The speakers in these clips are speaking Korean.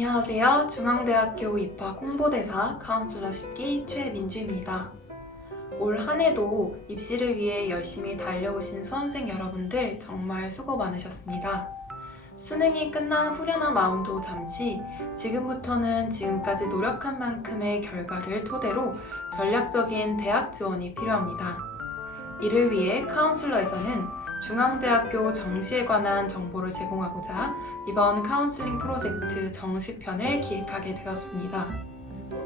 안녕하세요. 중앙대학교 입학 홍보대사 카운슬러 10기 최민주입니다. 올 한 해도 입시를 위해 열심히 달려오신 수험생 여러분들 정말 수고 많으셨습니다. 수능이 끝난 후련한 마음도 잠시 지금부터는 지금까지 노력한 만큼의 결과를 토대로 전략적인 대학 지원이 필요합니다. 이를 위해 카운슬러에서는 중앙대학교 정시에 관한 정보를 제공하고자 이번 카운슬링 프로젝트 정시편을 기획하게 되었습니다.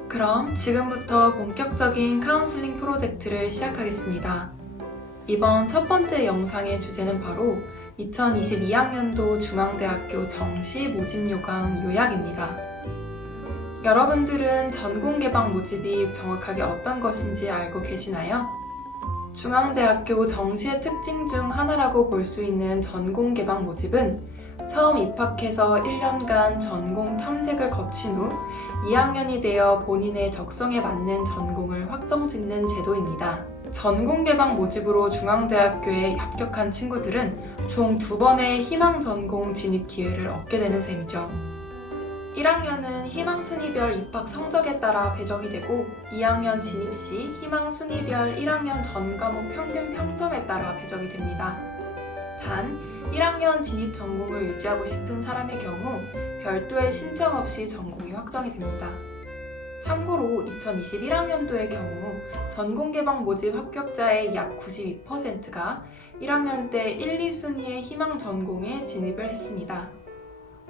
그럼 지금부터 본격적인 카운슬링 프로젝트를 시작하겠습니다. 이번 첫 번째 영상의 주제는 바로 2022학년도 중앙대학교 정시 모집 요강 요약입니다. 여러분들은 전공 개방 모집이 정확하게 어떤 것인지 알고 계시나요? 중앙대학교 정시의 특징 중 하나라고 볼 수 있는 전공 개방 모집은 처음 입학해서 1년간 전공 탐색을 거친 후 2학년이 되어 본인의 적성에 맞는 전공을 확정짓는 제도입니다. 전공 개방 모집으로 중앙대학교에 합격한 친구들은 총 2번의 희망 전공 진입 기회를 얻게 되는 셈이죠. 1학년은 희망 순위별 입학 성적에 따라 배정이 되고 2학년 진입 시 희망 순위별 1학년 전 과목 평균 평점에 따라 배정이 됩니다. 단, 1학년 진입 전공을 유지하고 싶은 사람의 경우 별도의 신청 없이 전공이 확정이 됩니다. 참고로 2021학년도의 경우 전공 개방 모집 합격자의 약 92%가 1학년 때 1, 2순위의 희망 전공에 진입을 했습니다.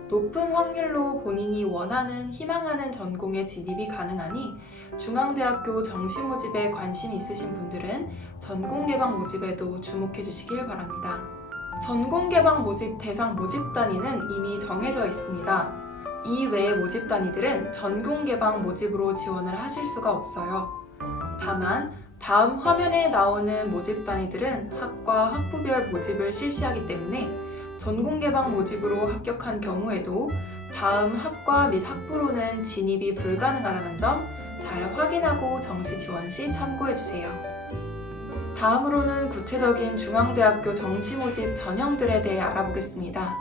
높은 확률로 본인이 원하는, 희망하는 전공에 진입이 가능하니 중앙대학교 정시 모집에 관심이 있으신 분들은 전공 개방 모집에도 주목해 주시길 바랍니다. 전공 개방 모집 대상 모집 단위는 이미 정해져 있습니다. 이 외의 모집 단위들은 전공 개방 모집으로 지원을 하실 수가 없어요. 다만 다음 화면에 나오는 모집 단위들은 학과 학부별 모집을 실시하기 때문에 전공 개방 모집으로 합격한 경우에도 다음 학과 및 학부로는 진입이 불가능하다는 점 잘 확인하고 정시 지원 시 참고해주세요. 다음으로는 구체적인 중앙대학교 정시 모집 전형들에 대해 알아보겠습니다.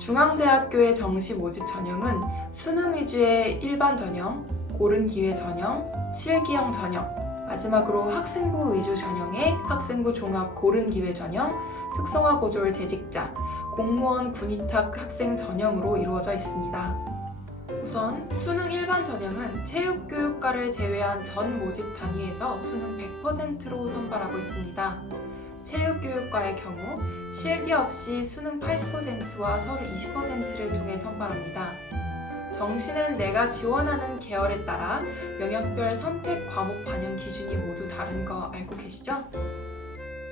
중앙대학교의 정시 모집 전형은 수능 위주의 일반 전형, 고른 기회 전형, 실기형 전형, 마지막으로 학생부 위주 전형의 학생부 종합 고른 기회 전형, 특성화 고졸 대직자, 공무원 군위탁 학생 전형으로 이루어져 있습니다. 우선 수능 일반 전형은 체육교육과를 제외한 전 모집 단위에서 수능 100%로 선발하고 있습니다. 체육교육과의 경우 실기 없이 수능 80%와 서류 20%를 통해 선발합니다. 정시는 내가 지원하는 계열에 따라 영역별 선택 과목 반영 기준이 모두 다른 거 알고 계시죠?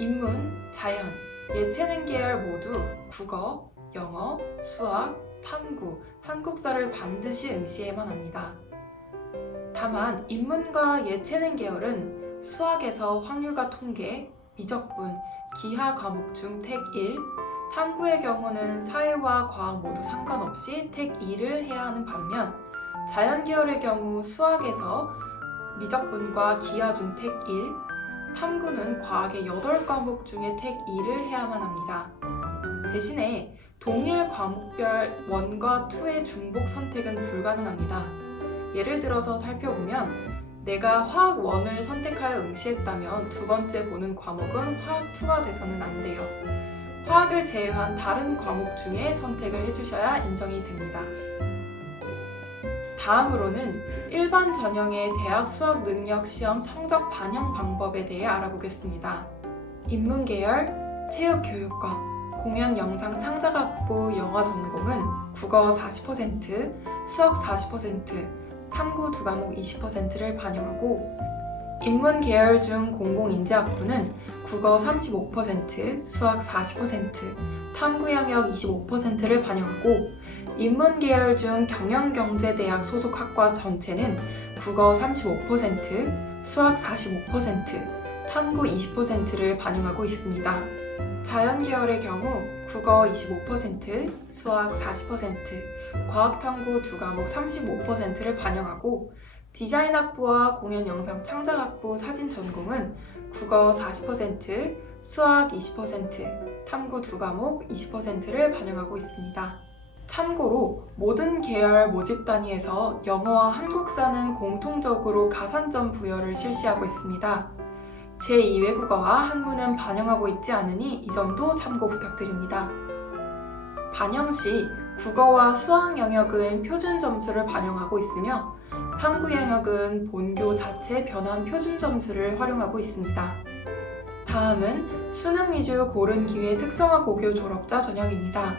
인문, 자연, 예체능 계열 모두 국어, 영어, 수학, 탐구, 한국사를 반드시 응시해야만 합니다. 다만 인문과 예체능 계열은 수학에서 확률과 통계, 미적분, 기하 과목 중 택 1, 탐구의 경우는 사회와 과학 모두 상관없이 택 2를 해야 하는 반면 자연 계열의 경우 수학에서 미적분과 기하 중 택 1, 탐구는 과학의 8과목 중에 택 2를 해야만 합니다. 대신에 동일 과목별 1과 2의 중복 선택은 불가능합니다. 예를 들어서 살펴보면 내가 화학 1을 선택하여 응시했다면 두 번째 보는 과목은 화학 2가 돼서는 안 돼요. 화학을 제외한 다른 과목 중에 선택을 해주셔야 인정이 됩니다. 다음으로는 일반 전형의 대학 수학 능력 시험 성적 반영 방법에 대해 알아보겠습니다. 인문 계열, 체육교육과, 공연 영상 창작학부 영어 전공은 국어 40%, 수학 40%, 탐구 2과목 20%를 반영하고 인문 계열 중 공공인재학부는 국어 35%, 수학 40%, 탐구 영역 25%를 반영하고 인문 계열 중 경영경제대학 소속 학과 전체는 국어 35%, 수학 45%, 탐구 20%를 반영하고 있습니다. 자연 계열의 경우 국어 25%, 수학 40%, 과학탐구 2과목 35%를 반영하고 디자인학부와 공연영상 창작학부 사진 전공은 국어 40%, 수학 20%, 탐구 2과목 20%를 반영하고 있습니다. 참고로 모든 계열 모집 단위에서 영어와 한국사는 공통적으로 가산점 부여를 실시하고 있습니다. 제2외국어와 한문은 반영하고 있지 않으니 이 점도 참고 부탁드립니다. 반영 시 국어와 수학 영역은 표준 점수를 반영하고 있으며 탐구 영역은 본교 자체 변환 표준 점수를 활용하고 있습니다. 다음은 수능 위주 고른 기회 특성화 고교 졸업자 전형입니다.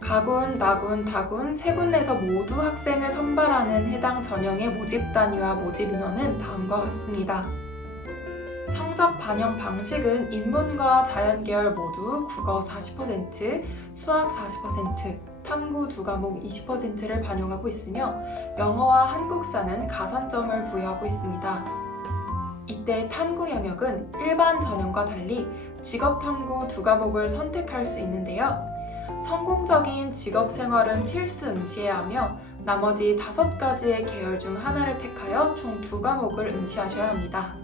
가군, 나군, 다군 세 군데에서 모두 학생을 선발하는 해당 전형의 모집 단위와 모집 인원은 다음과 같습니다. 성적 반영 방식은 인문과 자연계열 모두 국어 40%, 수학 40%, 탐구 두 과목 20%를 반영하고 있으며 영어와 한국사는 가산점을 부여하고 있습니다. 이때 탐구 영역은 일반 전형과 달리 직업탐구 두 과목을 선택할 수 있는데요. 성공적인 직업생활은 필수 응시해야 하며 나머지 5가지의 계열 중 하나를 택하여 총 2과목을 응시하셔야 합니다.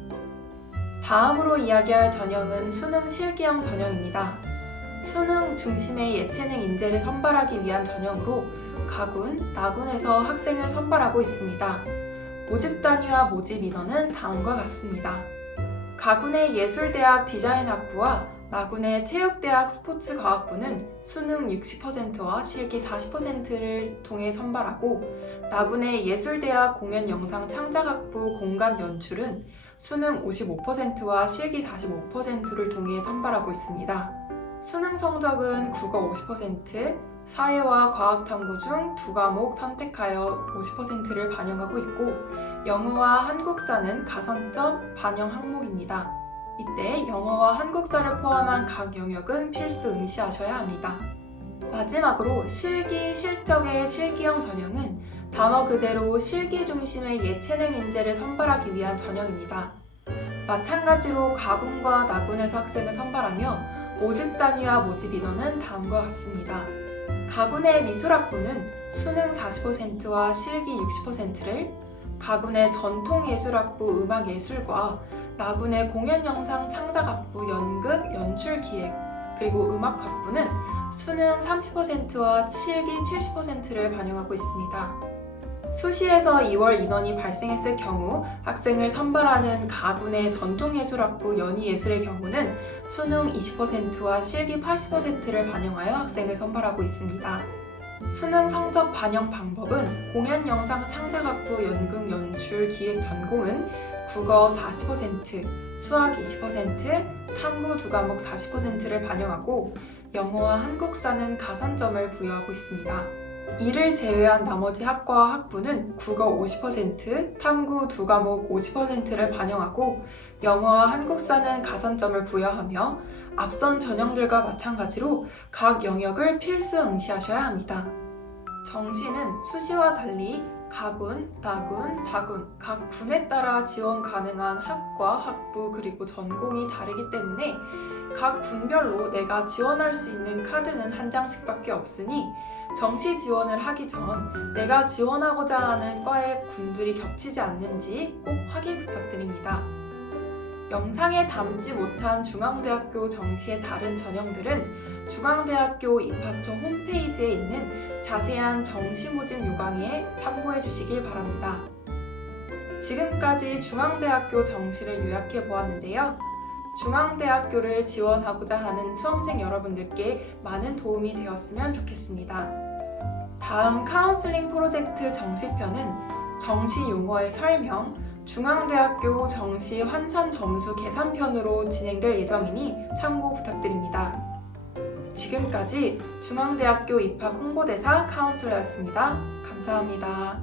다음으로 이야기할 전형은 수능 실기형 전형입니다. 수능 중심의 예체능 인재를 선발하기 위한 전형으로 가군, 나군에서 학생을 선발하고 있습니다. 모집 단위와 모집 인원은 다음과 같습니다. 가군의 예술대학 디자인학부와 나군의 체육대학 스포츠과학부는 수능 60%와 실기 40%를 통해 선발하고 나군의 예술대학 공연영상창작학부 공간연출은 수능 55%와 실기 45%를 통해 선발하고 있습니다. 수능 성적은 국어 50%, 사회와 과학탐구 중 2과목 선택하여 50%를 반영하고 있고 영어와 한국사는 가산점 반영 항목입니다. 이때 영어와 한국사를 포함한 각 영역은 필수 응시하셔야 합니다. 마지막으로 실기, 실적의 실기형 전형은 단어 그대로 실기 중심의 예체능 인재를 선발하기 위한 전형입니다. 마찬가지로 가군과 나군에서 학생을 선발하며 모집 단위와 모집 인원은 다음과 같습니다. 가군의 미술학부는 수능 40%와 실기 60%를, 가군의 전통예술학부 음악예술과 나군의 공연영상 창작학부 연극, 연출기획, 그리고 음악학부는 수능 30%와 실기 70%를 반영하고 있습니다. 수시에서 2월 인원이 발생했을 경우 학생을 선발하는 가군의 전통예술학부 연희예술의 경우는 수능 20%와 실기 80%를 반영하여 학생을 선발하고 있습니다. 수능 성적 반영 방법은 공연영상 창작학부 연극, 연출, 기획 전공은 국어 40%, 수학 20%, 탐구 두 과목 40%를 반영하고 영어와 한국사는 가산점을 부여하고 있습니다. 이를 제외한 나머지 학과와 학부는 국어 50%, 탐구 두 과목 50%를 반영하고 영어와 한국사는 가산점을 부여하며 앞선 전형들과 마찬가지로 각 영역을 필수 응시하셔야 합니다. 정시는 수시와 달리 가군, 나군, 다군 각 군에 따라 지원 가능한 학과, 학부 그리고 전공이 다르기 때문에 각 군별로 내가 지원할 수 있는 카드는 한 장씩밖에 없으니 정시 지원을 하기 전 내가 지원하고자 하는 과의 군들이 겹치지 않는지 꼭 확인 부탁드립니다. 영상에 담지 못한 중앙대학교 정시의 다른 전형들은 중앙대학교 입학처 홈페이지에 있는 자세한 정시 모집 요강에 참고해 주시길 바랍니다. 지금까지 중앙대학교 정시를 요약해 보았는데요. 중앙대학교를 지원하고자 하는 수험생 여러분들께 많은 도움이 되었으면 좋겠습니다. 다음 카운슬링 프로젝트 정시편은 정시 용어의 설명, 중앙대학교 정시 환산 점수 계산편으로 진행될 예정이니 참고 부탁드립니다. 지금까지 중앙대학교 입학 홍보대사 카운슬러였습니다. 감사합니다.